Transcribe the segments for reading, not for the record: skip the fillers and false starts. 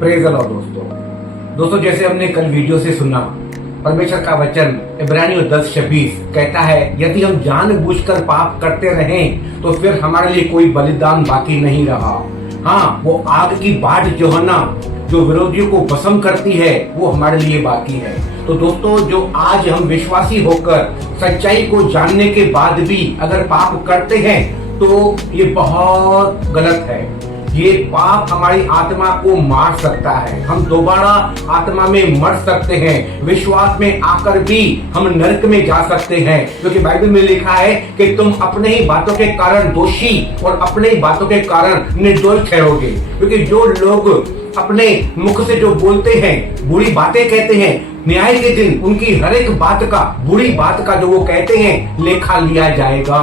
Praise the Lord. दोस्तों जैसे हमने कल वीडियो से सुना, परमेश्वर का वचन इब्रानियों 10:26 कहता है, यदि हम जानबूझकर पाप करते रहें तो फिर हमारे लिए कोई बलिदान बाकी नहीं रहा। हाँ, वो आग की बाढ़ जो है ना, जो विरोधियों को भस्म करती है, वो हमारे लिए बाकी है। तो दोस्तों, जो आज हम विश्वासी होकर सच्चाई को जानने के बाद भी अगर पाप करते हैं तो ये बहुत गलत है। ये पाप हमारी आत्मा को मार सकता है, हम दोबारा आत्मा में मर सकते हैं, विश्वास में आकर भी हम नरक में जा सकते हैं। क्योंकि बाइबल में लिखा है कि तुम अपने ही बातों के कारण दोषी और अपने ही बातों के कारण निर्दोष ठहरोगे। क्योंकि जो लोग अपने मुख से जो बोलते हैं, बुरी बातें कहते हैं, न्याय के दिन उनकी हर एक बात का, बुरी बात का जो वो कहते हैं, लेखा लिया जाएगा।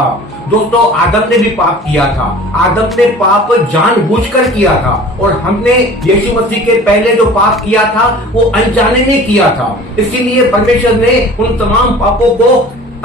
दोस्तों, आदम ने भी पाप किया था। आदम ने पाप जानबूझकर किया था और हमने यीशु मसीह के पहले जो पाप किया था वो अनजाने में किया था। इसीलिए परमेश्वर ने उन तमाम पापों को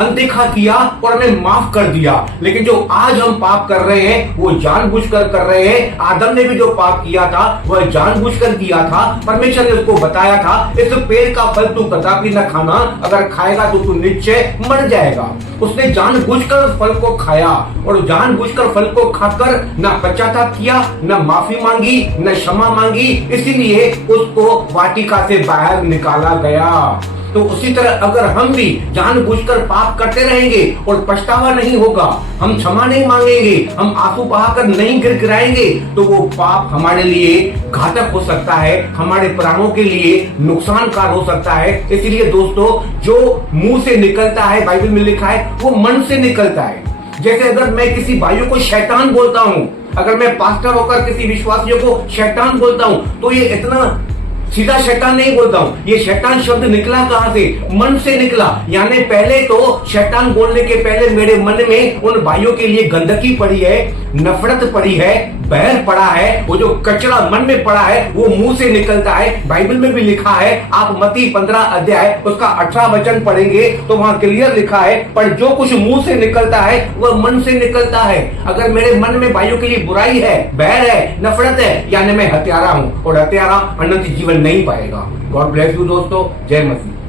अनदेखा किया और हमें माफ कर दिया। लेकिन जो आज हम पाप कर रहे हैं वो जानबूझकर कर रहे हैं। आदम ने भी जो पाप किया था वह जानबूझकर किया था। परमेश्वर ने उसको बताया था, इस पेड़ का फल तू कदापि न खाना, अगर खाएगा तो तू निश्चय मर जाएगा। उसने जानबूझकर फल को खाया और जानबूझकर फल को खाकर न पश्चाताप किया, न माफी मांगी, न क्षमा मांगी। इसीलिए उसको वाटिका से बाहर निकाला गया। तो उसी तरह अगर हम भी जानबूझकर पाप करते रहेंगे और पछतावा नहीं होगा, हम क्षमा नहीं मांगेंगे, हम आंसू बहाकर नहीं गिड़गिड़ाएंगे, तो वो पाप हमारे लिए घातक हो सकता है, हमारे प्राणों के लिए नुकसानकार हो सकता है। इसलिए दोस्तों, जो मुंह से निकलता है, बाइबल में लिखा है, वो मन से निकलता है। जैसे अगर मैं किसी भाइयों को शैतान बोलता हूँ, अगर मैं पास्टर होकर किसी विश्वासियों को शैतान बोलता हूँ, तो ये इतना सीधा शैतान नहीं बोलता हूँ। ये शैतान शब्द निकला कहाँ से? मन से निकला। यानी पहले तो शैतान बोलने के पहले मेरे मन में उन भाइयों के लिए गंदगी पड़ी है, नफरत पड़ी है, बैर पड़ा है। वो जो कचरा मन में पड़ा है वो मुंह से निकलता है। बाइबल में भी लिखा है, आप मत्ती 15 अध्याय उसका 18 वचन पढ़ेंगे तो वहां क्लियर लिखा है, पर जो कुछ मुंह से निकलता है वह मन से निकलता है। अगर मेरे मन में भाइयों के लिए बुराई है, बैर है, नफरत है, यानी मैं हत्यारा हूँ और हत्यारा अनंत जीवन नहीं पाएगा। गॉड ब्लेस यू दोस्तों। जय मसीह।